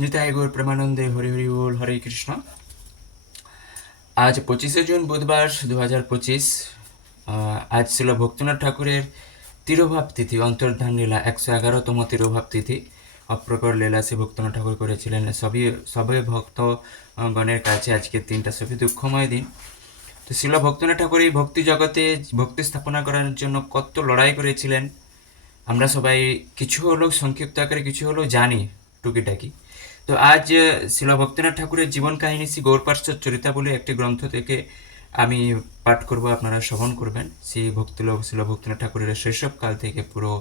নিতাই গৌর প্রেমানন্দে হরি হরি বল হরে কৃষ্ণ। আজ পঁচিশে জুন বুধবার দু হাজার পঁচিশ আজ ছিল ভক্তনাথ ঠাকুরের তিরোভাব তিথি, অন্তর্ধান লীলা, একশো এগারোতম তিরোভাব তিথি। অপ্রকর লীলা সে ভক্তনাথ ঠাকুর করেছিলেন। সবই সবই ভক্ত গণের কাছে আজকে দিনটা সবই দুঃখময় দিন। তো শিল ভক্তনাথ ঠাকুর এই ভক্তি জগতে ভক্তি স্থাপনা করার জন্য কত লড়াই করেছিলেন। আমরা সবাই কিছু হলেও সংক্ষিপ্ত আকারে কিছু হলেও জানি, টুকিটাকি। তো আজ শিল ভক্তিনাথ ঠাকুরের জীবন কাহিনী শ্রী গৌরপার্শ্বর চরিতা বলে একটি গ্রন্থ থেকে আমি পাঠ করব, আপনারা শ্রবণ করবেন। শ্রী ভক্তিলোক, শিল ভক্তিনাথ ঠাকুরের শৈশবকাল থেকে পুরো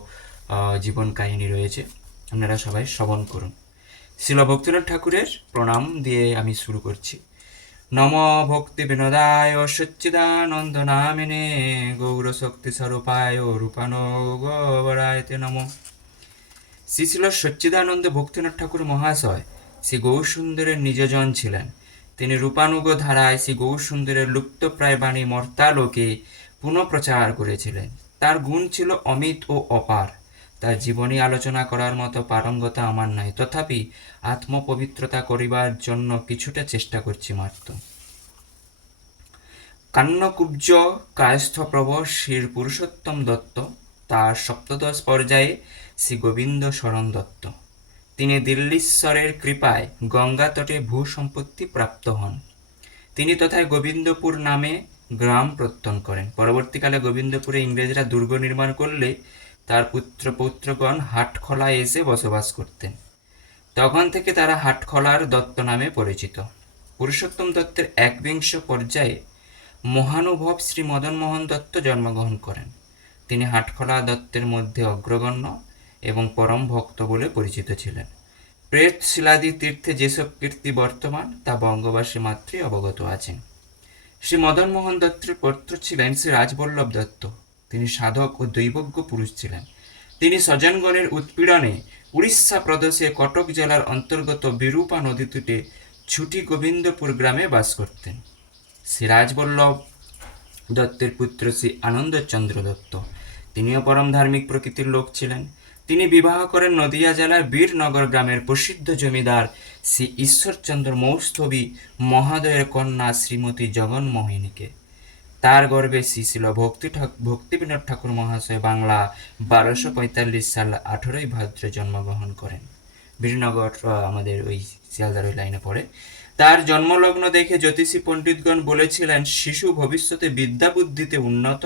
জীবন কাহিনী রয়েছে। আপনারা সবাই শ্রবণ করুন। শিল ভক্তিনাথ ঠাকুরের প্রণাম দিয়ে আমি শুরু করছি। নম ভক্তি বিনোদায় সচ্চিদানন্দ নামিনে গৌর শক্তি স্বরূপায় রূপানো গৌরায়তে নম। শ্রীশিল সচ্চিদানন্দ ভক্তিনাথ ঠাকুর মহাশয় শ্রী গৌরসুন্দরের নিজজন ছিলেন। তিনি রূপানুগ ধারায় শ্রী গৌরসুন্দরের লুপ্তপ্রায় বাণী মর্তালোকে পুনঃপ্রচার করেছিলেন। তার গুণ ছিল অমিত ও অপার। তার জীবনী আলোচনা করার মতো পারঙ্গতা আমার নাই। তথাপি আত্মপবিত্রতা করিবার জন্য কিছুটা চেষ্টা করছি মাত্র। কান্নকুব্জ কায়স্থপ্রভ শ্রীর পুরুষোত্তম দত্ত। তার সপ্তদশ পর্যায়ে শ্রী গোবিন্দ শরণ দত্ত। তিনি দিল্লীশ্বরের কৃপায় গঙ্গা তটে ভূ সম্পত্তি প্রাপ্ত হন। তিনি তথায় গোবিন্দপুর নামে গ্রাম প্রত্যন করেন। পরবর্তীকালে গোবিন্দপুরে ইংরেজরা দুর্গ নির্মাণ করলে তার পুত্র পৌত্রগণ হাটখলায় এসে বসবাস করতেন। তখন থেকে তারা হাটখলার দত্ত নামে পরিচিত। পুরুষোত্তম দত্তের একবিংশ পর্যায়ে মহানুভব শ্রী মদন মোহন দত্ত জন্মগ্রহণ করেন। তিনি হাটখলা দত্তের মধ্যে অগ্রগণ্য। এবং পরম ভক্ত বলে পরিচিত ছিলেন। প্রেত শিলাদি তীর্থে যেসব কীর্তি বর্তমান, তা বঙ্গবাসী মাত্রই অবগত আছেন। শ্রী মদন মোহন দত্তের পত্র ছিলেন শ্রী রাজবল্লভ দত্ত। তিনি সাধক ও দৈবজ্ঞ পুরুষ ছিলেন। তিনি স্বজনগণের উৎপীড়নে উড়িষ্যা প্রদেশে কটক জেলার অন্তর্গত বিরূপা নদী তুটে ছুটি গোবিন্দপুর গ্রামে বাস করতেন। শ্রী রাজবল্লভ দত্তের পুত্র শ্রী আনন্দচন্দ্র দত্ত। তিনিও পরম ধার্মিক প্রকৃতির লোক ছিলেন। তিনি বিবাহ করেন নদিয়া জেলার বীরনগর গ্রামের প্রসিদ্ধ জমিদার শ্রী ঈশ্বরচন্দ্র মৌস্থবী মহাদয়ের কন্যা শ্রীমতী জগন্মোহিনীকে। তার গর্ভে শ্রী ছিল ভক্তি ঠাক- ভক্তিবিনোদ ঠাকুর মহাশয় বাংলা বারোশো পঁয়তাল্লিশ সাল আঠেরোই ভাদ্রে জন্মগ্রহণ করেন। বীরনগর আমাদের ওই শিয়ালদার ওই লাইনে পড়ে। তার জন্মলগ্ন দেখে জ্যোতিষী পণ্ডিতগণ বলেছিলেন, শিশু ভবিষ্যতে বিদ্যা বুদ্ধিতে উন্নত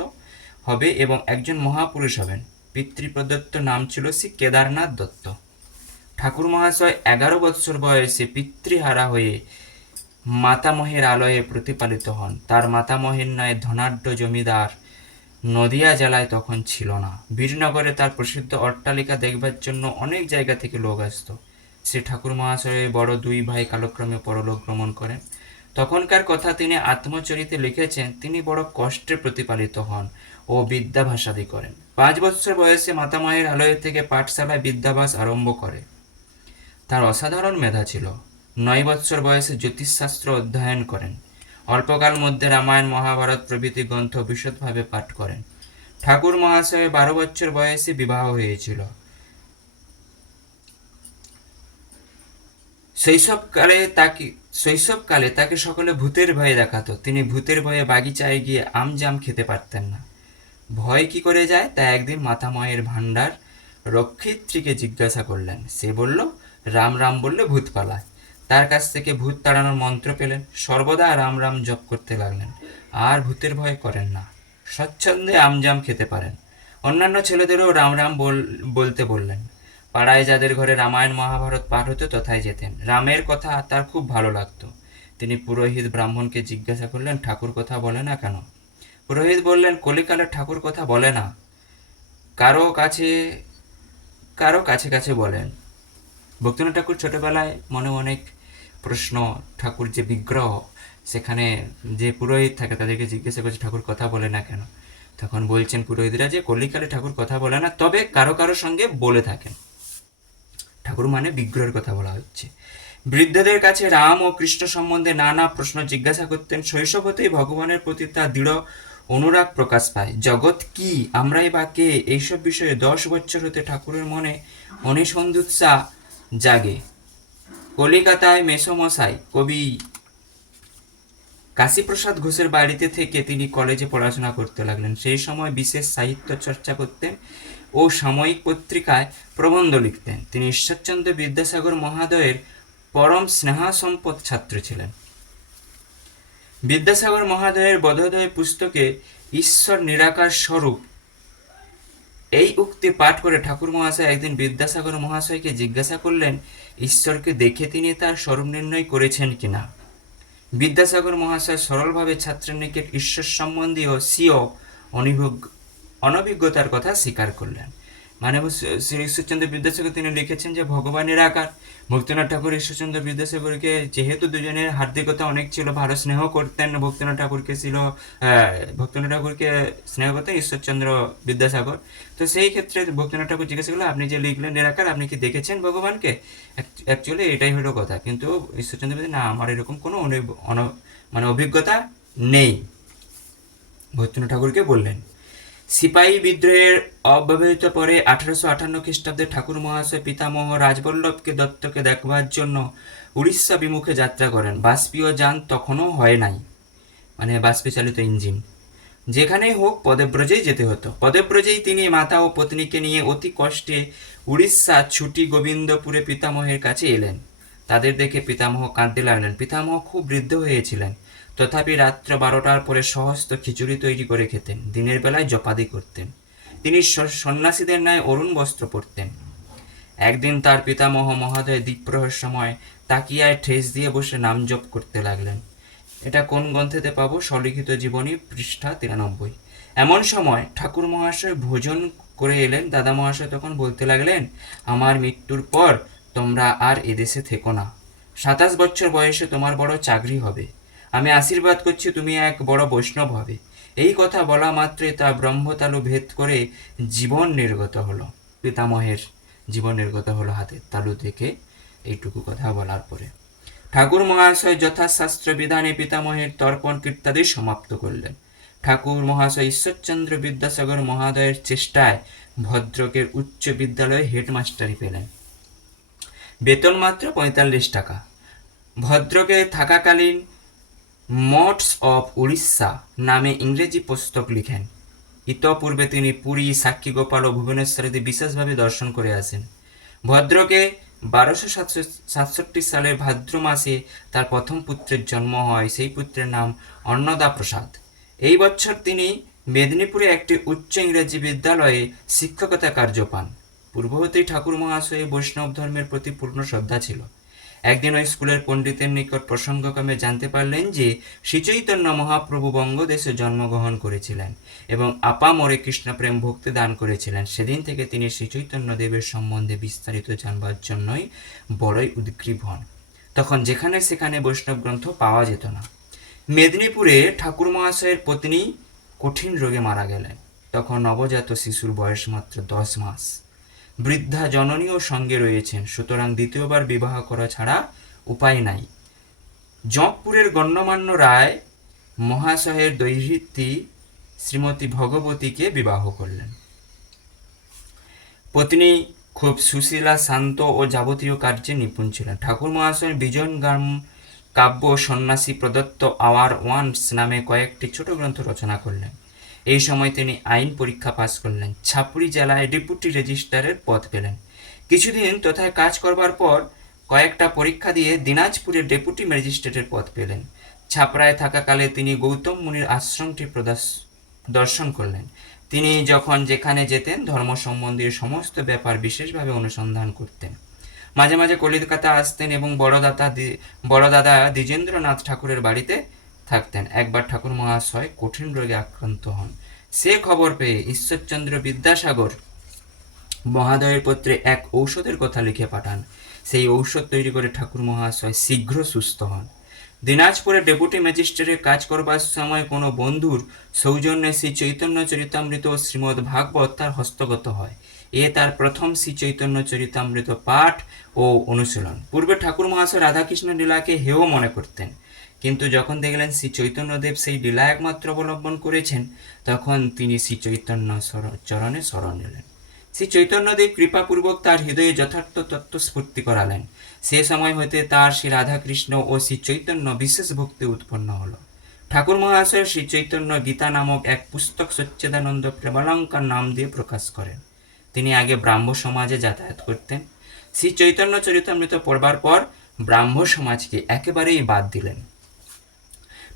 হবে এবং একজন মহাপুরুষ হবেন। পিতৃপ্রদত্ত নাম ছিল শ্রী কেদারনাথ দত্ত। ঠাকুর মহাশয় এগারো বৎসর বয়সে পিতৃহারা হয়ে মাতামহের আলয়ে প্রতিপালিত হন। তার মাতামহের ন্যায় ধনাঢ্য জমিদার নদিয়া জেলায় তখন ছিল না। বীরনগরে তার প্রসিদ্ধ অট্টালিকা দেখবার জন্য অনেক জায়গা থেকে লোক আসতো। শ্রী ঠাকুর মহাশয়ের বড় দুই ভাই কালক্রমে পরলোক ভ্রমণ করেন। তখনকার কথা তিনি আত্মচরিতে লিখেছেন, তিনি বড় কষ্টে প্রতিপালিত হন ও বিদ্যাভাসাদি করেন। পাঁচ বছর বয়সে মাতামহের আলয় থেকে পাঠশালায় বিদ্যাভাস আরম্ভ করে। তার অসাধারণ মেধা ছিল। নয় বৎসর বয়সে জ্যোতিষশাস্ত্র অধ্যয়ন করেন। অল্পকাল মধ্যে রামায়ণ, মহাভারত প্রভৃতি গ্রন্থ বিশদভাবে পাঠ করেন। ঠাকুর মহাশয় বারো বছর বয়সে বিবাহ হয়েছিল। শৈশবকালে তাকে শৈশবকালে তাকে সকলে ভূতের ভয়ে দেখাতো। তিনি ভূতের ভয়ে বাগিচায় গিয়ে আম জাম খেতে পারতেন না। ভয় কি করে যায়? তা একদিন মাথাময়ের ভাণ্ডার রক্ষিত্রীকে জিজ্ঞাসা করলেন। সে বলল, রাম রাম বললে ভূত পালায়। তার কাছ থেকে ভূত তাড়ানোর মন্ত্র পেলেন। সর্বদা রাম রাম জপ করতে লাগলেন। আর ভূতের ভয় করেন না। স্বচ্ছন্দে আমজাম খেতে পারেন। অন্যান্য ছেলেদেরও রাম রাম বল- বলতে বললেন। পাড়ায় যাদের ঘরে রামায়ণ মহাভারত পাঠ হতো, তথায় যেতেন। রামের কথা তার খুব ভালো লাগতো। তিনি পুরোহিত ব্রাহ্মণকে জিজ্ঞাসা করলেন, ঠাকুর কথা বলে না কেন? পুরোহিত বললেন, কলিকালের ঠাকুর কথা বলে না। কারও কাছে কারও কাছে কাছে বলেন। ভক্তিনাথ ঠাকুর ছোটবেলায় মনে অনেক প্রশ্ন, ঠাকুর যে বিগ্রহ, সেখানে যে পুরোহিত থাকে তাদেরকে জিজ্ঞাসা করছে, ঠাকুর কথা বলে না কেন? তখন বলছেন পুরোহিতরা যে, কলিকালে ঠাকুর কথা বলে না, তবে কারও কারও সঙ্গে বলে থাকেন। ঠাকুর মানে বিগ্রহের কথা বলা হচ্ছে। বৃদ্ধদের কাছে রাম ও কৃষ্ণ সম্বন্ধে নানা প্রশ্ন জিজ্ঞাসা করতেন। শৈশব হতেই ভগবানের প্রতি তার দৃঢ় অনুরাগ প্রকাশ পায়। জগৎ কি? আমরাই বা কে? এইসব বিষয়ে দশ বছর হতে ঠাকুরের মনে অনিসন্ধুৎসা জাগে। কলিকাতায় মেসমশাই, কবি কাশীপ্রসাদ ঘোষের বাড়িতে থেকে তিনি কলেজে পড়াশোনা করতে লাগলেন। সেই সময় বিশেষ সাহিত্য চর্চা করতেন ও সাময়িক পত্রিকায় প্রবন্ধ লিখতেন। তিনি ঈশ্বরচন্দ্র বিদ্যাসাগর মহাদয়ের পরম স্নেহাসম্পদ ছাত্র ছিলেন। বিদ্যাসাগর মহাদয়ের বোধোদয় পুস্তকে ঈশ্বর নিরাকার স্বরূপ। এই উক্তি পাঠ করে ঠাকুর মহাশয় একদিন বিদ্যাসাগর মহাশয়কে জিজ্ঞাসা করলেন, ঈশ্বরকে দেখে তিনি তার স্বরূপ নির্ণয় করেছেন কিনা? বিদ্যাসাগর মহাশয় সরলভাবে ছাত্রের নিকট ঈশ্বর সম্বন্ধীয় স্বীয় অনিভোগ- অনভিজ্ঞতার কথা স্বীকার করলেন। মানে শ্রী ঈশ্বরচন্দ্র বিদ্যাসাগর তিনি লিখেছেন যে, ভগবানের আকার। ভক্তিনাথ ঠাকুর ঈশ্বরচন্দ্র বিদ্যাসাগরকে যেহেতু দুজনের হার্দিকতা অনেক ছিল, ভালো স্নেহ করতেন, ভক্তিনাথ ঠাকুরকে ছিল ভক্তিনাথ ঠাকুরকে স্নেহ করতেন ঈশ্বরচন্দ্র বিদ্যাসাগর তো সেই ক্ষেত্রে ভক্তিনাথ ঠাকুর জিজ্ঞাসা করল, আপনি যে লিখলেন নিরাকার আপনি কি দেখেছেন ভগবানকে? অ্যাকচুয়ালি এটাই হলো কথা। কিন্তু ঈশ্বরচন্দ্র না, আমার এরকম কোনো মানে অভিজ্ঞতা নেই। ভক্তিনাথ ঠাকুরকে বললেন। সিপাহী বিদ্রোহের অব্যবহিত পরে আঠারোশো আটান্ন খ্রিস্টাব্দে ঠাকুর মহাশয় পিতামহ রাজবল্লভকে দত্তকে দেখবার জন্য উড়িষ্যা বিমুখে যাত্রা করেন। বাষ্পীয় যান তখনও হয় নাই। মানে বাষ্পে চালিত ইঞ্জিন। যেখানেই হোক পদেব্রজেই যেতে হতো। পদেব্রজেই তিনি মাতা ও পত্নীকে নিয়ে অতি কষ্টে উড়িষ্যা ছুটি গোবিন্দপুরে পিতামহের কাছে এলেন। তাদের দেখে পিতামহ কাঁদতে লাগলেন। পিতামহ খুব বৃদ্ধ হয়েছিলেন। তথাপি রাত্র বারোটার পরে সহস্ত খিচুড়ি তৈরি করে খেতেন। দিনের বেলায় জপাদি করতেন। তিনি সন্ন্যাসীদের ন্যায় অরুণ বস্ত্র পরতেন। একদিন তার পিতামহ মহোদয় দ্বীপ্রহর সময় তাকিয়ায় ঠেস দিয়ে বসে নাম জপ করতে লাগলেন। এটা কোন গ্রন্থেতে পাবো? স্বলিখিত জীবনী, পৃষ্ঠা তিরানব্বই। এমন সময় ঠাকুর মহাশয় ভোজন করে এলেন। দাদা মহাশয় তখন বলতে লাগলেন, আমার মৃত্যুর পর তোমরা আর এদেশে থেকো না। সাতাশ বছর বয়সে তোমার বড় চাকরি হবে। আমি আশীর্বাদ করছি তুমি এক বড় বৈষ্ণব হবে। এই কথা বলা মাত্রই তা ব্রহ্মতালু ভেদ করে জীবন নির্গত হলো। পিতামহের জীবন নির্গত হলো হাতের তালু থেকে। এইটুকু কথা বলার পরে ঠাকুর মহাশয় যথাশাস্ত্র বিধানে পিতামহের তর্পণ কীর্তাদি সমাপ্ত করলেন। ঠাকুর মহাশয় ঈশ্বরচন্দ্র বিদ্যাসাগর মহাদয়ের চেষ্টায় ভদ্রকের উচ্চ বিদ্যালয়ে হেডমাস্টারি পেলেন। বেতন মাত্র পঁয়তাল্লিশ টাকা। ভদ্রকে থাকাকালীন মঠস অফ উড়িষ্যা নামে ইংরেজি পুস্তক লিখেন। ইতপূর্বে তিনি পুরী, সাক্ষীগোপাল ও ভুবনেশ্বরীতে বিশেষভাবে দর্শন করে আসেন। ভদ্রকে বারোশো সাতষট্টি সালের ভাদ্র মাসে তার প্রথম পুত্রের জন্ম হয়, সেই পুত্রের নাম অন্নদা প্রসাদ। এই বছর তিনি মেদিনীপুরে একটি উচ্চ ইংরেজি বিদ্যালয়ে শিক্ষকতা কার্য পান। পূর্ব হতেই ঠাকুর মহাশয়ে বৈষ্ণব ধর্মের প্রতি পূর্ণ শ্রদ্ধা ছিল। একদিন ওই স্কুলের পণ্ডিতের নিকট প্রসঙ্গক্রমে জানতে পারলেন যে শ্রীচৈতন্য মহাপ্রভু বঙ্গদেশে জন্মগ্রহণ করেছিলেন এবং আপামরে কৃষ্ণপ্রেম ভক্তি দান করেছিলেন। সেদিন থেকে তিনি শ্রীচৈতন্য দেবের সম্বন্ধে বিস্তারিত জানবার জন্যই বড়ই উদ্গ্রীব হন। তখন যেখানে সেখানে বৈষ্ণব গ্রন্থ পাওয়া যেত না। মেদিনীপুরে ঠাকুর মহাশয়ের পত্নী কঠিন রোগে মারা গেলেন। তখন নবজাত শিশুর বয়স মাত্র দশ মাস। বৃদ্ধা জননীও সঙ্গে রয়েছেন, সুতরাং দ্বিতীয়বার বিবাহ করা ছাড়া উপায় নাই। জঁকপুরের গণ্যমান্য রায় মহাশয়ের দৈহিত্রী শ্রীমতী ভগবতীকে বিবাহ করলেন। পত্নী খুব সুশীলা, শান্ত ও যাবতীয় কার্যে নিপুণ ছিলেন। ঠাকুর মহাশয়ের বিজন গাম কাব্য সন্ন্যাসী প্রদত্ত আওয়ার ওয়ান্স নামে কয়েকটি ছোট গ্রন্থ রচনা করলেন। এই সময় তিনি আইন পরীক্ষা পাশ করলেন। ছাপুরি জেলায় ডেপুটি রেজিস্ট্রারের পদ পেলেন। কিছুদিন তথায় কাজ করবার পর কয়েকটা পরীক্ষা দিয়ে দিনাজপুরের ডেপুটি ম্যাজিস্ট্রেটের পদ পেলেন। ছাপড়ায় থাকাকালে তিনি গৌতম মুনির আশ্রমটি দর্শন করলেন। তিনি যখন যেখানে যেতেন, ধর্ম সম্বন্ধীয় সমস্ত ব্যাপার বিশেষভাবে অনুসন্ধান করতেন। মাঝে মাঝে কলিকাতা আসতেন এবং বড়দাতা বড়দাদা দ্বিজেন্দ্রনাথ ঠাকুরের বাড়িতে থাকতেন। একবার ঠাকুর মহাশয় কঠিন রোগে আক্রান্ত হন। সে খবর পেয়ে ঈশ্বরচন্দ্র বিদ্যাসাগর মহাদয়ের পত্রে এক ঔষধের কথা লিখে পাঠান। সেই ঔষধ তৈরি করে ঠাকুর মহাশয় শীঘ্র সুস্থ হন। দিনাজপুরে ডেপুটি ম্যাজিস্ট্রেটের কাজ করবার সময় কোনো বন্ধুর সৌজন্যে শ্রী চৈতন্য চরিতামৃত ও শ্রীমদ্ ভাগবত তার হস্তগত হয়। এ তার প্রথম শ্রী চৈতন্য চরিতামৃত পাঠ ও অনুশীলন। পূর্বে ঠাকুর মহাশয় রাধাকৃষ্ণ লীলাকে হেও মনে করতেন। কিন্তু যখন দেখলেন শ্রী চৈতন্যদেব সেই লীলা একমাত্র অবলম্বন করেছেন, তখন তিনি শ্রী চৈতন্য চরণে শরণ নিলেন। শ্রী চৈতন্যদেব কৃপাপূর্বক তার হৃদয়ে যথার্থ তত্ত্ব স্ফূর্তি করালেন। সে সময় হইতে তার শ্রী রাধাকৃষ্ণ ও শ্রী চৈতন্য বিশেষ ভক্তি উৎপন্ন হলো। ঠাকুর মহাশয় শ্রী চৈতন্য গীতা নামক এক পুস্তক সচ্চেদানন্দ প্রেমালঙ্কার নাম দিয়ে প্রকাশ করেন। তিনি আগে ব্রাহ্ম সমাজে যাতায়াত করতেন। শ্রী চৈতন্য চরিতামৃত পড়বার পর ব্রাহ্ম সমাজকে একেবারেই বাদ দিলেন।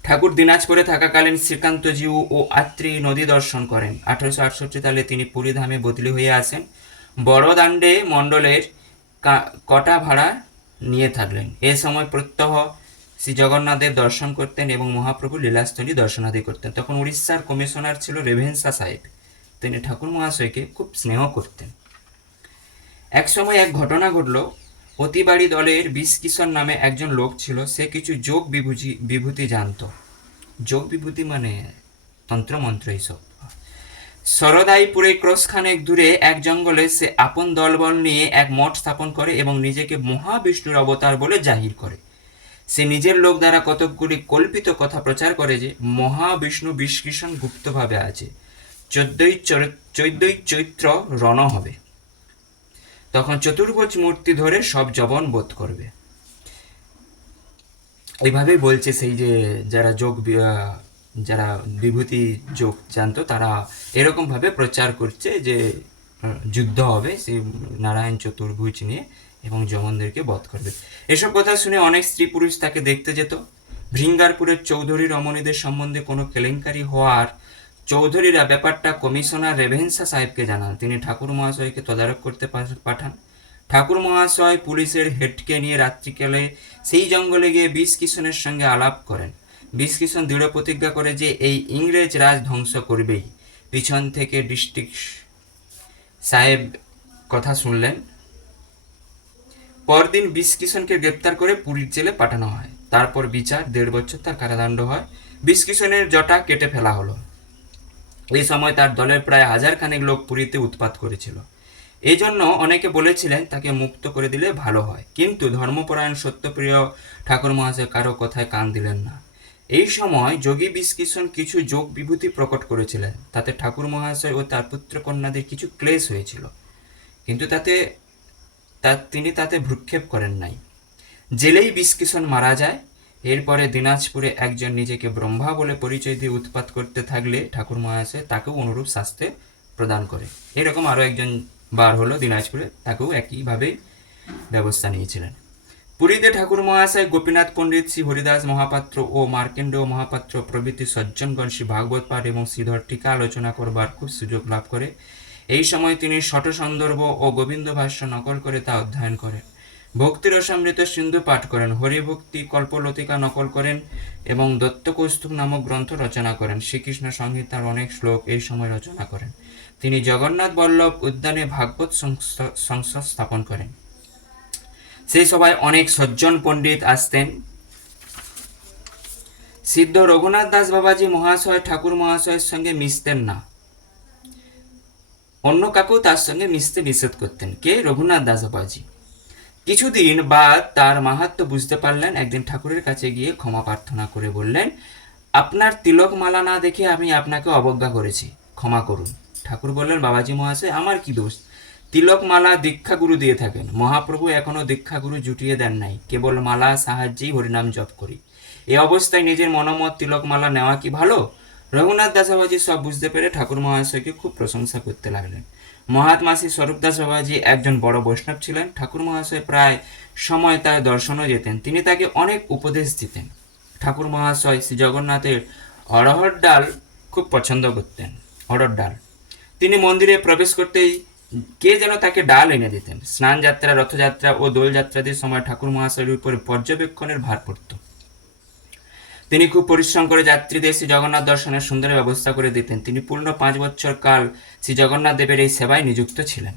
ঠাকুর দিনাজপুরে থাকাকালীন শ্রীকান্তজিউ ও আত্রি নদী দর্শন করেন। আঠারোশো আটষট্টি সালে তিনি পুরীধামে বদলি হয়ে আসেন। বড়দাণ্ডে মণ্ডলের কটা ভাড়া নিয়ে থাকলেন। এ সময় প্রত্যহ শ্রী জগন্নাথের দর্শন করতেন এবং মহাপ্রভু লীলাস্থলী দর্শনাদি করতেন। তখন উড়িষ্যার কমিশনার ছিল রেভেন্সা সাহেব। তিনি ঠাকুর মহাশয়কে খুব স্নেহ করতেন। এক সময় এক ঘটনা ঘটল। অতিবাড়ি দলের বিষ কিশোর নামে একজন লোক ছিল, সে কিছু যোগ বিভূতি বিভূতি জানতো। যোগ বিভূতি মানে তন্ত্রমন্ত্র এইসব। সরদাইপুরে ক্রোশখানেক দূরে এক জঙ্গলে সে আপন দলবল নিয়ে এক মঠ স্থাপন করে এবং নিজেকে মহাবিষ্ণুর অবতার বলে জাহির করে। সে নিজের লোক দ্বারা কতকগুলি কল্পিত কথা প্রচার করে যে, মহাবিষ্ণু বিষ্কিষণ গুপ্তভাবে আছে। চোদ্দই চোদ্দই চৈত্র রণ হবে। তখন চতুর্ভুজ মূর্তি ধরে সব জবন বোধ করবে। এইভাবেই বলছে সেই যে যারা যোগ যারা বিভূতি যোগ জানতো, তারা এরকম ভাবে প্রচার করছে যে যুদ্ধ হবে সেই নারায়ণ চতুর্ভুজ নিয়ে এবং যমনদেরকে বধ করবে। এসব কথা শুনে অনেক স্ত্রী পুরুষ তাকে দেখতে যেত। ভৃঙ্গারপুরের চৌধুরী রমণীদের সম্বন্ধে কোনো কেলেঙ্কারি হওয়ার চৌধুরীরা ব্যাপারটা কমিশনার রেভেন্সা সাহেবকে জানান। তিনি ঠাকুর মহাশয়কে তদারক করতে পাঠান। ঠাকুর মহাশয় পুলিশের হেডকে নিয়ে রাত্রিকালে সেই জঙ্গলে গিয়ে বিষ কিষণের সঙ্গে আলাপ করেন। বিষ কিষণ দৃঢ় প্রতিজ্ঞা করে যে এই ইংরেজ রাজ ধ্বংস করবেই। পিছন থেকে ডিস্ট্রিক্ট সাহেব কথা শুনলেন। পরদিন বিষ কিষণকে গ্রেপ্তার করে পুরীর জেলে পাঠানো হয়। তারপর বিচার দেড় বছর তার কারাদণ্ড হয়। বিষ কিষণের জটা কেটে ফেলা হলো। এই সময় তার দলের প্রায় হাজার খানেক লোক পুরীতে উৎপাত করেছিল। এই জন্য অনেকে বলেছিলেন তাকে মুক্ত করে দিলে ভালো হয়। কিন্তু ধর্মপরায়ণ সত্যপ্রিয় ঠাকুর মহাশয় কারও কথায় কান দিলেন না। এই সময় যোগী বিষ্কিষণ কিছু যোগ বিভূতি প্রকট করেছিলেন। তাতে ঠাকুর মহাশয় ও তার পুত্র কন্যাদের কিছু ক্লেশ হয়েছিল। কিন্তু তাতে তা তিনি তাতে ভ্রুক্ষেপ করেন নাই। জেলেই বিষ্কিষণ মারা যায় এরপরে দিনাজপুরে একজন নিজেকে ব্রহ্মা বলে পরিচয় দিয়ে উৎপাত করতে থাকলে ঠাকুর মহাশয় তাকেও অনুরূপ শাস্তি প্রদান করে। এরকম আরও একজন বার হলো দিনাজপুরে, তাকেও একইভাবে ব্যবস্থা নিয়েছিলেন। পুরীতে ঠাকুর মহাশয় গোপীনাথ পণ্ডিত, শ্রী হরিদাস মহাপাত্র ও মার্কেন্ডেয় মহাপাত্র প্রভৃতি সজ্জনগণ, শ্রী ভাগবত পাঠ এবং শ্রীধর টিকা আলোচনা করবার খুব সুযোগ লাভ করে। এই সময় তিনি শট সন্দর্ভ ও গোবিন্দ ভাষ্য নকল করে তা অধ্যয়ন করেন ভক্তি রসামৃত সিন্ধু পাঠ করেন হরিভক্তি কল্পলতিকা নকল করেন এবং দত্তকৌস্তুভ নামক গ্রন্থ রচনা করেন। শ্রীকৃষ্ণ সংহিতার অনেক শ্লোক এই সময় রচনা করেন। তিনি জগন্নাথ বল্লভ উদ্যানে ভাগবত সংস্থা স্থাপন করেন। সেই সভায় অনেক সজ্জন পণ্ডিত আসতেন। সিদ্ধ রঘুনাথ দাস বাবাজি মহাশয়, ঠাকুর মহাশয়ের সঙ্গে মিশতেন না। অন্য কাকেও তার সঙ্গে মিশতে নিষেধ করতেন। কে? রঘুনাথ দাস বাবাজি। কিছুদিন বাদ তার মাহাত্ম বুঝতে পারলেন, একদিন ঠাকুরের কাছে গিয়ে ক্ষমা প্রার্থনা করে বললেন, আপনার তিলক মালা না দেখে আমি আপনাকে অবজ্ঞা করেছি, ক্ষমা করুন। ঠাকুর বললেন, বাবাজি মহাশয়, আমার কি দোষ? তিলক মালা দীক্ষাগুরু দিয়ে থাকেন। মহাপ্রভু এখনও দীক্ষাগুরু জুটিয়ে দেন নাই, কেবল মালা সাহায্যেই হরিনাম জপ করি। এ অবস্থায় নিজের মনোমত তিলক মালা নেওয়া কি ভালো? রঘুনাথ দাসাবাজি সব বুঝতে পেরে ঠাকুর মহাশয়কে খুব প্রশংসা করতে লাগলেন। মহাত্মা শ্রী স্বরূপ দাস বাবাজি একজন বড় বৈষ্ণব ছিলেন। ঠাকুর মহাশয় প্রায় সময় তার দর্শনও যেতেন। তিনি তাকে অনেক উপদেশ দিতেন। ঠাকুর মহাশয় শ্রী জগন্নাথের অরহর ডাল খুব পছন্দ করতেন অরহর ডাল। তিনি মন্দিরে প্রবেশ করতেই কে যেন তাকে ডাল এনে দিতেন। স্নান যাত্রা রথযাত্রা ও দোলযাত্রাদের সময় ঠাকুর মহাশয়ের উপরে পর্যবেক্ষণের ভার পড়ত। তিনি খুব পরিশ্রম করে যাত্রীদের শ্রী জগন্নাথ দর্শনের সুন্দর ব্যবস্থা করে দিতেন। তিনি পূর্ণ পাঁচ বছর কাল শ্রী জগন্নাথ দেবের এই সেবায় নিযুক্ত ছিলেন।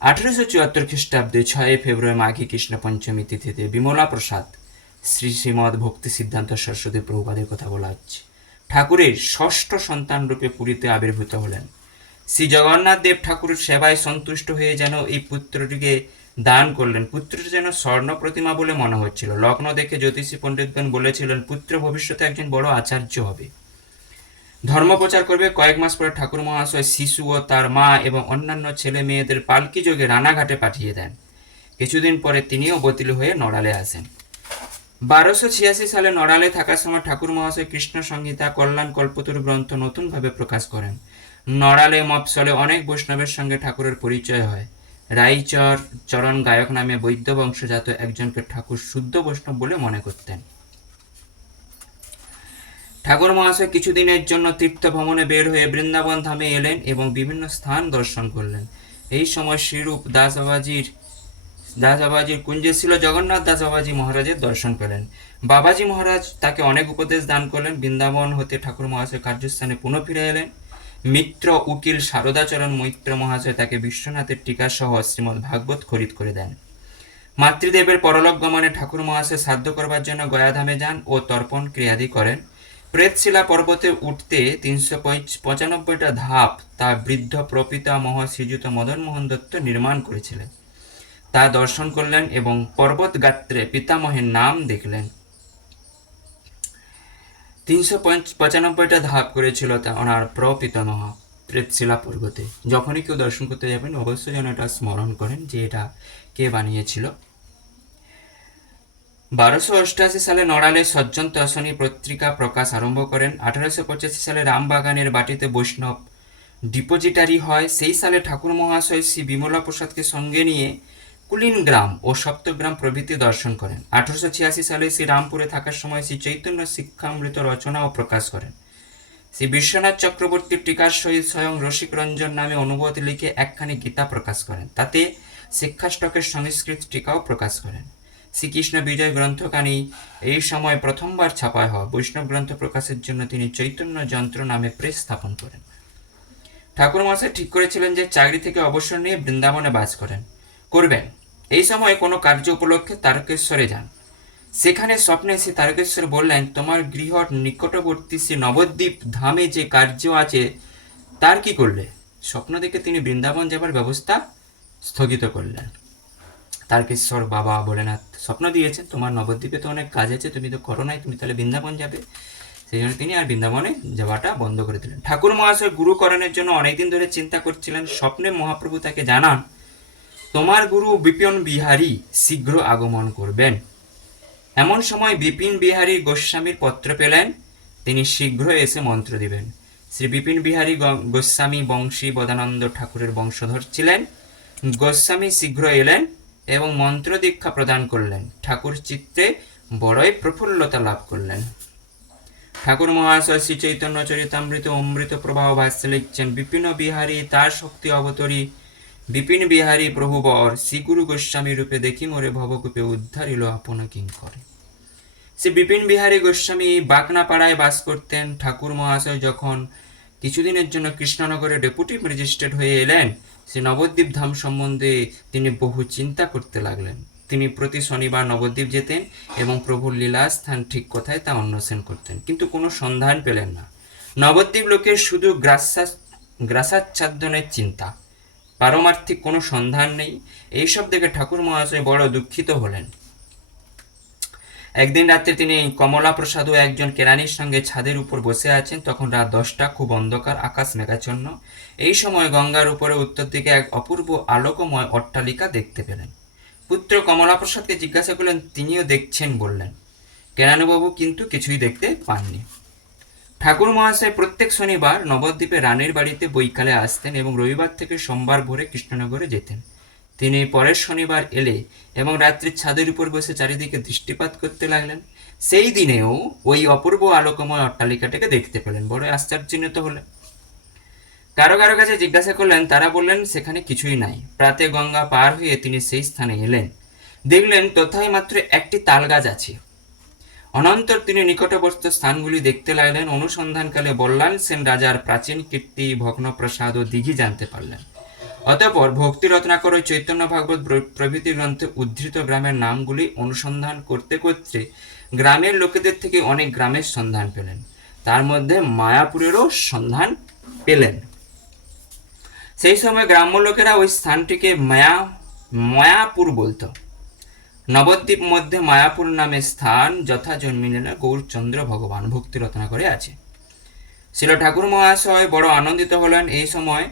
আঠারোশো চুয়াত্তর খ্রিস্টাব্দে ছয় ফেব্রুয়ারি মাঘী কৃষ্ণ পঞ্চমী তিথিতে বিমলা প্রসাদ শ্রী শ্রীমদ ভক্তি সিদ্ধান্ত সরস্বতী প্রভুপাদের কথা বলা হচ্ছে। ঠাকুরের ষষ্ঠ সন্তান রূপে পুরীতে আবির্ভূত হলেন। শ্রী জগন্নাথ দেব ঠাকুরের সেবায় সন্তুষ্ট হয়ে যেন এই পুত্রটিকে দান করলেন। পুত্রটি যেন স্বর্ণ প্রতিমা বলে মনে হচ্ছিল। লগ্ন দেখে জ্যোতিষী পণ্ডিতগণ বলেছিলেন, পুত্র ভবিষ্যতে একজন বড় আচার্য হবে। ধর্মপ্রচার করবে। কয়েক মাস পরে ঠাকুর মহাশয় শিশু ও তার মা এবং অন্যান্য ছেলে মেয়েদের পালকি যোগে রানাঘাটে পাঠিয়ে দেন। কিছুদিন পরে তিনিও বতিল হয়ে নড়ালে আসেন। বারোশো ছিয়াশি সালে নড়ালে থাকার সময় ঠাকুর মহাশয় কৃষ্ণ সংহিতা কল্যাণ কল্পতরু গ্রন্থ নতুনভাবে প্রকাশ করেন। নড়ালে মফসলে অনেক বৈষ্ণবের সঙ্গে ঠাকুরের পরিচয় হয়। রাইচর চরণ গায়ক নামে বৈদ্য বংশজাত একজনকে ঠাকুর শুদ্ধ বৈষ্ণব বলে মনে করতেন। ঠাকুর মহাশয় কিছুদিনের জন্য তীর্থ ভ্রমণে বের হয়ে বৃন্দাবন ধামে এলেন এবং বিভিন্ন স্থান দর্শন করলেন। এই সময় শ্রীরূপ দাস বাবাজির দাস বাবাজির কুঞ্জে ছিল জগন্নাথ দাস বাবাজি মহারাজের দর্শন পেলেন। বাবাজি মহারাজ তাকে অনেক উপদেশ দান করলেন। বৃন্দাবন হতে ঠাকুর মহাশয় কার্যস্থানে পুনঃ ফিরে এলেন। মিত্র উকিল শারদাচরণ মৈত্র মহাশয় তাকে বিশ্বনাথের টিকা সহ শ্রীমৎ ভাগবত খরিদ করে দেন। মাতৃদেবের পরলোক গমনে ঠাকুর মহাশয় সাধ্য করবার জন্য গয়াধামে যান ও তর্পণ ক্রিয়াদি করেন। প্রেতশিলা পর্বতে উঠতে তিনশো পঁচানব্বইটা ধাপ তা বৃদ্ধ প্রপিতামহ শ্রীযুত মদন মোহন দত্ত নির্মাণ করেছিলেন। তা দর্শন করলেন এবং পর্বত গাত্রে পিতামহের নাম দেখলেন। তিনশো পঁচানব্বইটা ধাপ করেছিল তা ওনার প্রপিতামহ প্রেতশিলা পর্বতে। যখনই কেউ দর্শন করতে যাবেন, অবশ্যই যেন এটা স্মরণ করেন যে এটা কে বানিয়েছিল। বারোশো অষ্টআশি সালে নড়ালে সজ্জন তসনী পত্রিকা প্রকাশ আরম্ভ করেন। আঠারোশো পঁচাশি সালে রামবাগানের বাটিতে বৈষ্ণব ডিপোজিটারি হয়। সেই সালে ঠাকুর মহাশয় শ্রী বিমলা প্রসাদকে সঙ্গে নিয়ে কুলিন গ্রাম ও সপ্তগ্রাম প্রভৃতি দর্শন করেন। আঠারোশো ছিয়াশি সালে শ্রী রামপুরে থাকার সময় শ্রী চৈতন্য শিক্ষামৃত রচনাও প্রকাশ করেন। শ্রী বিশ্বনাথ চক্রবর্তীর টিকার সহিত স্বয়ং রসিক রঞ্জন নামে অনুবাদ লিখে একখানি গীতা প্রকাশ করেন। তাতে শিক্ষাষ্টকের সংস্কৃত টিকাও প্রকাশ করেন। শ্রীকৃষ্ণ বিজয় গ্রন্থখানি এই সময় প্রথমবার ছাপায় হওয়া বৈষ্ণব গ্রন্থ প্রকাশের জন্য তিনি চৈতন্য যন্ত্র নামে প্রেস স্থাপন করেন। ঠাকুর মহাশয় ঠিক করেছিলেন যে চাকরি থেকে অবসর নিয়ে বৃন্দাবনে বাস করেন। করবেন। এই সময় কোনো কার্য উপলক্ষে তারকেশ্বরে যান। সেখানে স্বপ্নে শ্রী তারকেশ্বর বললেন, তোমার গৃহ নিকটবর্তী শ্রী নবদ্বীপ ধামে যে কার্য আছে, তার কি করলে? স্বপ্ন দেখে তিনি বৃন্দাবন যাবার ব্যবস্থা স্থগিত করলেন। তারকেশ্বর বাবা ভোলেনাথ স্বপ্ন দিয়েছেন, তোমার নবদ্বীপে তো অনেক কাজ আছে, তুমি তো করো নাই তুমি তাহলে বৃন্দাবন যাবে। সেই জন্য তিনি আর বৃন্দাবনে যাওয়াটা বন্ধ করে দিলেন। ঠাকুর মহাশয় গুরুকরণের জন্য অনেকদিন ধরে চিন্তা করছিলেন। স্বপ্নে মহাপ্রভু তাকে জানান তোমার গুরু বিপিন বিহারী শীঘ্র আগমন করবেন। এমন সময় বিপিন বিহারী গোস্বামীর পত্র পেলেন। তিনি শীঘ্র এসে মন্ত্র দিবেন। শ্রী বিপিন বিহারী গোস্বামী বংশী বদানন্দ ঠাকুরের বংশধর ছিলেন। গোস্বামী শীঘ্র এলেন এবং মন্ত্র দীক্ষা প্রদান করলেন। ঠাকুর চিত্তে বড়ই প্রফুল্লতা লাভ করলেন। ঠাকুর মহাশয় শ্রী চৈতন্য চরিতামৃত অমৃত প্রবাহ ভাষ্যে লিখছেন, বিপিন বিহারী, তার শক্তি অবতরী বিপিন বিহারী প্রভু বর শ্রীগুরু গোস্বামী রূপে দেখি মোরে ভবকূপে উদ্ধারিল আপনা কিঙ্করে। শ্রী বিপিন বিহারী গোস্বামী বাকনাপাড়ায় বাস করতেন, ঠাকুর মহাশয় যখন কিছুদিনের জন্য কৃষ্ণনগরে ডেপুটি ম্যাজিস্ট্রেট হয়ে এলেন, সে নবদ্বীপ ধাম সম্বন্ধে তিনি বহু চিন্তা করতে লাগলেন। তিনি প্রতি শনিবার নবদ্বীপ যেতেন এবং প্রভুর লীলা স্থান ঠিক কোথায় তা অন্বেষণ করতেন, কিন্তু কোনো সন্ধান পেলেন না। নবদ্বীপ লোকের শুধু গ্রাসা গ্রাসাচ্ছাদনের চিন্তা। পারমার্থিক কোনো সন্ধান নেই। এইসব দেখে ঠাকুর মহাশয় বড় দুঃখিত হলেন। একদিন রাত্রে তিনি কমলা প্রসাদ ও একজন কেরানির সঙ্গে ছাদের উপর বসে আছেন। তখন রাত দশটা, খুব অন্ধকার, আকাশ মেঘাচ্ছন্ন। এই সময় গঙ্গার উপরে উত্তর দিকে এক অপূর্ব আলোকময় অট্টালিকা দেখতে পেলেন। পুত্র কমলা প্রসাদকে জিজ্ঞাসা করলেন, তিনিও দেখছেন বললেন। কেরানিবাবু কিন্তু কিছুই দেখতে পাননি। ঠাকুর মহাশয় প্রত্যেক শনিবার নবদ্বীপে রানীর বাড়িতে বৈকালে আসতেন এবং রবিবার থেকে সোমবার ভোরে কৃষ্ণনগরে যেতেন। তিনি পরের শনিবার এলে এবং রাত্রি ছাদের উপর বসে চারিদিকে দৃষ্টিপাত করতে লাগলেন। সেই দিনেও ওই অপূর্ব আলোকময় অট্টালিকাটাকে দেখতে পেলেন। বড় আশ্চর্যজনিত হলেন। কারও কারও কাছে জিজ্ঞাসা করলেন, তারা বললেন, সেখানে কিছুই নাই। প্রাতে গঙ্গা পার হয়ে তিনি সেই স্থানে এলেন। দেখলেন, তথায় মাত্র একটি তাল গাছ আছে। অনন্তর তিনি নিকটবর্তী স্থানগুলি দেখতে লাগলেন, অনুসন্ধানকালে বল্লাল সেন রাজার প্রাচীন কীর্তি, ভগ্নপ্রসাদ ও দিঘি জানতে পারলেন। অতঃপর ভক্তি রত্নাকর চৈতন্য ভাগবত প্রভৃতি গ্রন্থে উদ্ধৃত গ্রামের নামগুলি অনুসন্ধান করতে করতে গ্রামের লোকেদের থেকে অনেক গ্রামের সন্ধান পেলেন। তার মধ্যে মায়াপুরেরও সন্ধান পেলেন। সেই সময় গ্রাম্য লোকেরা ওই স্থানটিকে মায়া, মায়াপুর বলতো। নবদ্বীপ মধ্যে মায়াপুর নামে স্থান যথা জন্মিলেন গৌরচন্দ্র ভগবান ভক্তি রচনা করে আছে। শিল ঠাকুর মহাশয় বড় আনন্দিত হলেন। এই সময়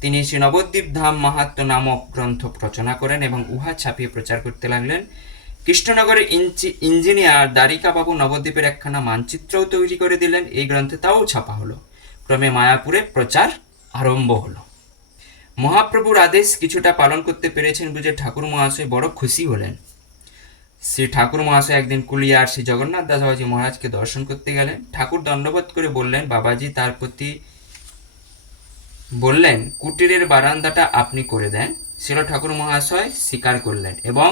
তিনি শ্রী নবদ্বীপ ধাম মাহাত্ম নামক গ্রন্থ রচনা করেন এবং উহা ছাপিয়ে প্রচার করতে লাগলেন। কৃষ্ণনগরের ইঞ্জিনিয়ার দ্বারিকাবাবু নবদ্বীপের একখানা মানচিত্রও তৈরি করে দিলেন। এই গ্রন্থে তাও ছাপা হলো। ক্রমে মায়াপুরে প্রচার আরম্ভ হলো। মহাপ্রভুর আদেশ কিছুটা পালন করতে পেরেছেন বুঝে ঠাকুর মহাশয় বড় খুশি হলেন। শ্রী ঠাকুর মহাশয় একদিন কুলিয়ার শ্রী জগন্নাথ দাস বাবাজি মহারাজকে দর্শন করতে গেলেন। ঠাকুর দণ্ডবোধ করে বললেন, বাবাজি, তার প্রতি বললেন, কুটিরের বারান্দাটা আপনি করে দেন। শিল ঠাকুর মহাশয় স্বীকার করলেন এবং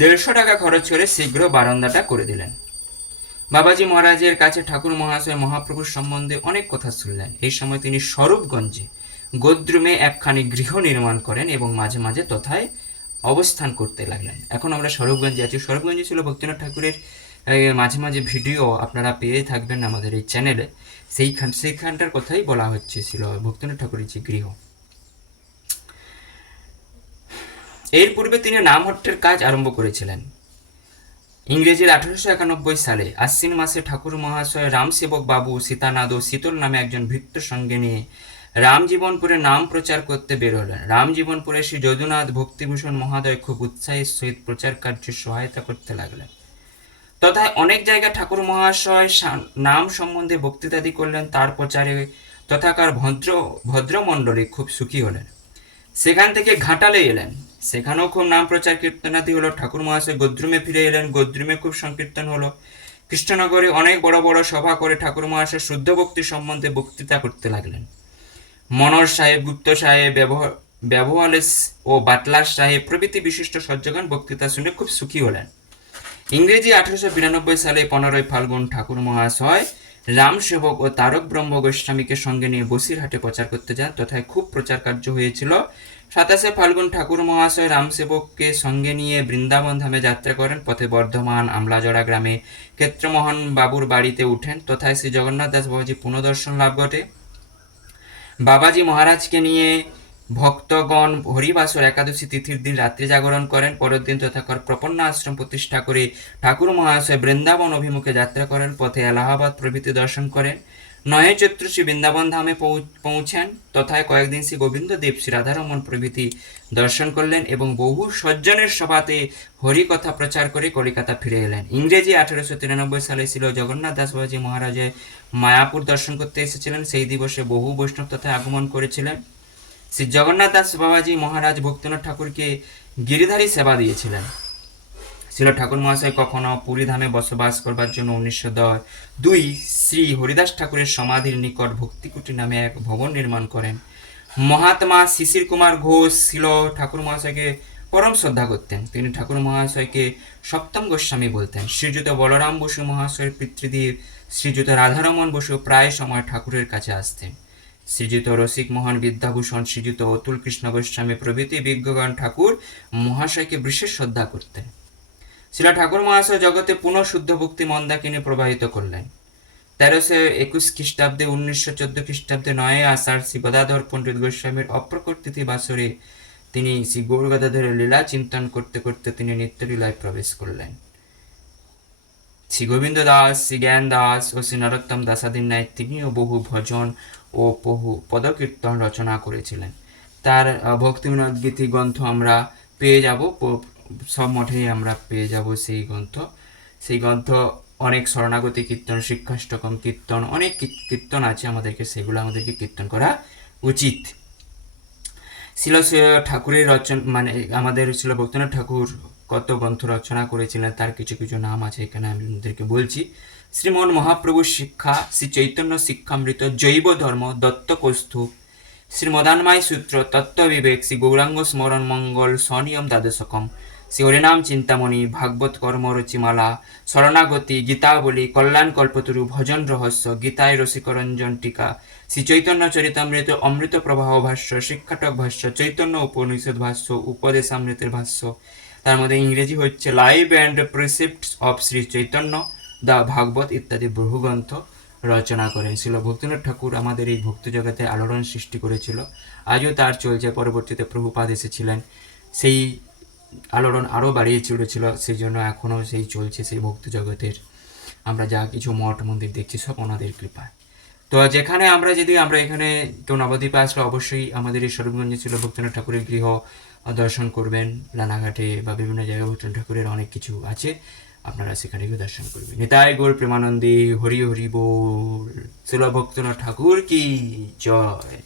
দেড়শো টাকা খরচ করে শীঘ্র বারান্দাটা করে দিলেন। বাবাজি মহারাজের কাছে ঠাকুর মহাশয় মহাপ্রভুর সম্বন্ধে অনেক কথা শুনলেন। এই সময় তিনি স্বরূপগঞ্জে গোদ্রুমে একখানি গৃহ নির্মাণ করেন এবং মাঝে মাঝে তথায় অবস্থান করতে লাগলেন। এখন আমরা স্বরূপগঞ্জে আছি। স্বরূপগঞ্জে ছিল ভক্তিনাথ ঠাকুরের মাঝে মাঝে ভিডিও আপনারা পেয়ে থাকবেন আমাদের এই চ্যানেলে সেইখান, সেইখানটার কথাই বলা হচ্ছে ছিল ভক্তিনাথ ঠাকুরের যে গৃহ। এর পূর্বে তিনি নামহট্টের কাজ আরম্ভ করেছিলেন। ইংরেজির আঠারোশো একানব্বই সালে আশ্বিন মাসে ঠাকুর মহাশয় রামসেবক বাবু সীতানাদ ও শীতল নামে একজন ভৃত্য সঙ্গে নিয়ে রামজীবনপুরে নাম প্রচার করতে বের হলেন। রামজীবনপুরে শ্রী যদুনাথ ভক্তিভূষণ মহাদয় খুব উৎসাহের সহিত প্রচার কার্যে সহায়তা করতে লাগলেন। তথা অনেক জায়গায় ঠাকুর মহাশয় নাম সম্বন্ধে বক্তৃতাদি করলেন, তার প্রচারে তথাকার ভদ্র ভদ্রমণ্ডলী খুব সুখী হলেন। সেখান থেকে ঘাটালে এলেন। সেখানেও খুব নাম প্রচার কীর্তনাদি হলো, ঠাকুর মহাশয় গদ্রুমে ফিরে এলেন, গদ্রুমে খুব সংকীর্তন হলো। কৃষ্ণনগরে অনেক বড় বড় সভা করে ঠাকুর মহাশয় শুদ্ধ ভক্তি সম্বন্ধে বক্তৃতা করতে লাগলেন। মনোর সাহেব, গুপ্ত সাহেব ব্যবহার ব্যবহালেস ও বাটলার সাহেব প্রভৃতি বিশিষ্ট সজ্জগণ বক্তৃতা শুনে খুব সুখী হলেন। ইংরেজি আঠারোশো বিরানব্বই সালে পনেরোই ফাল্গুন ঠাকুর মহাশয়, রাম সেবক ও তারক ব্রহ্ম গোস্বামীকে সঙ্গে নিয়ে বসিরহাটে প্রচার করতে যান, তথায় খুব প্রচার কার্য হয়েছিল। সাতাশে ফাল্গুন ঠাকুর মহাশয় রামসেবককে সঙ্গে নিয়ে বৃন্দাবন ধামে যাত্রা করেন, পথে বর্ধমান, আমলাজড়া গ্রামে ক্ষেত্রমোহন বাবুর বাড়িতে উঠেন, তথায় শ্রী জগন্নাথ দাস বাবাজি পুনর্দর্শন লাভ ঘটে। বাবাজি মহারাজকে নিয়ে ভক্তগণ হরিবাসর একাদশী তিথির দিন রাত্রি জাগরণ করেন, পরের দিন তথাকর প্রপন্ন আশ্রম প্রতিষ্ঠা করে ঠাকুর মহাশয় বৃন্দাবন অভিমুখে যাত্রা করেন, পথে এলাহাবাদ প্রভৃতি দর্শন করেন। নয় চৈত্র শ্রী বৃন্দাবন ধামে পৌঁছেন। তথায় কয়েকদিন শ্রী গোবিন্দ দেব শ্রী রাধারমন প্রভৃতি দর্শন করলেন এবং বহু সজ্জনের সভাতে হরিকথা প্রচার করে কলিকাতা ফিরে এলেন। ইংরেজি আঠারোশো তিরানব্বই সালে ছিল জগন্নাথ দাস বাবাজি মহারাজে মায়াপুর দর্শন করতে এসেছিলেন। সেই দিবসে বহু বৈষ্ণব তথায় আগমন করেছিলেন। শ্রী জগন্নাথ দাস বাবাজি মহারাজ ভক্তিনাথ ঠাকুরকে গিরিধারী সেবা দিয়েছিলেন। ছিল ঠাকুর মহাশয় কখনো পুরী ধামে বসবাস করবার জন্য উনিশশো দশ। দুই, শ্রী হরিদাস ঠাকুরের সমাধির নিকট ভক্তিকুটি নামে এক ভবন নির্মাণ করেন। মহাত্মা শিশির কুমার ঘোষ ছিল ঠাকুর মহাশয়কে পরম শ্রদ্ধা করতেন। তিনি ঠাকুর মহাশয়কে সপ্তম গোস্বামী বলতেন। শ্রীযুত বলরাম বসু মহাশয়ের পিতৃদেব শ্রীযুত রাধারমন বসু প্রায় সময় ঠাকুরের কাছে আসতেন। শ্রীযুত রসিক মোহন বিদ্যাভূষণ, শ্রীযুত অতুল কৃষ্ণ গোস্বামী প্রভৃতি বিজ্ঞগণ ঠাকুর মহাশয়কে বিশেষ শ্রদ্ধা করতেন। শিলা ঠাকুর মহাশয় জগতে পুনঃ শুদ্ধ ভক্তি মন্দাকিনী প্রবাহিত করলেন। তেরোশো একুশ খ্রিস্টাব্দে, উনিশশো চোদ্দ খ্রিস্টাব্দে নয় আষাঢ় শ্রী গদাধর পণ্ডিত গোস্বামীর অপ্রকট তিথি বাসরে তিনি শ্রী গৌর গদাধরের লীলা চিন্তন করতে করতে তিনি নিত্যলীলায় প্রবেশ করলেন। শ্রী গোবিন্দ দাস, শ্রী জ্ঞান দাস ও শ্রী নরোত্তম দাসাদির ন্যায় তিনিও বহু ভজন ও বহু পদকীর্তন রচনা করেছিলেন। তার ভক্তিবিনোদ গীতি গ্রন্থ আমরা পেয়ে যাব। সব মঠেই আমরা পেয়ে যাব সেই গ্রন্থ। সেই গ্রন্থ অনেক শরণাগতি কীর্তন, শিক্ষাষ্টকম কীর্তন, অনেক কীর্তন আছে আমাদেরকে, সেগুলো আমাদেরকে কীর্তন করা উচিত। সে- ঠাকুরের রচন মানে আমাদের ছিল ভক্তিনাথ ঠাকুর কত গ্রন্থ রচনা করেছিলেন, তার কিছু কিছু নাম আছে এখানে আমি আপনাদেরকে বলছি। শ্রীমন মহাপ্রভুর শিক্ষা, শ্রী চৈতন্য শিক্ষামৃত, জৈব ধর্ম দত্ত কৌস্তুভ শ্রী মদানমাই সূত্র তত্ত্ব বিবেক শ্রী গৌরাঙ্গ স্মরণ মঙ্গল, স্বনিয়ম দ্বাদশকম শ্রী হরিনাম চিন্তামণি, ভাগবত কর্মরচিমালা শরণাগতি, গীতাবলী, কল্যাণ কল্পতরু, ভজন রহস্য, গীতায় রসিকরঞ্জন টিকা শ্রী চৈতন্য চরিতামৃত, অমৃত প্রবাহ ভাষ্য, শিক্ষাটক ভাষ্য, চৈতন্য উপনিষদ ভাষ্য, উপদেশামৃতের ভাষ্য। তার মধ্যে ইংরেজি হচ্ছে life and precepts of Shri Chaitanya the Bhagavat ইত্যাদি বহু গ্রন্থ রচনা করেন ছিল ভক্তিনাথ ঠাকুর আমাদের এই ভক্তি জগতে আলোড়ন সৃষ্টি করেছিল। আজও তার চলছে, পরবর্তীতে প্রভুপাদ এসেছিলেন। সেই আলোড়ন আরও বাড়িয়ে চলেছিল সেই জন্য এখনও সেই চলছে সেই ভক্তি জগতের। আমরা যা কিছু মঠ মন্দির দেখছি সব ওনাদের কৃপায়। তো যেখানে আমরা যদি আমরা এখানে কেউ নবদ্বীপে আসলে অবশ্যই আমাদের এই স্বরূপগঞ্জে ছিল ভক্তনাথ ঠাকুরের গৃহ, দর্শন করবেন। রানাঘাটে বা বিভিন্ন জায়গায় ভক্তনাথ ঠাকুরের অনেক কিছু আছে, আপনারা সেখানে গিয়ে দর্শন করবেন। নিতাই গোল প্রেমানন্দে হরি হরি বল। শিল ভক্তনাথ ঠাকুর কি জয়।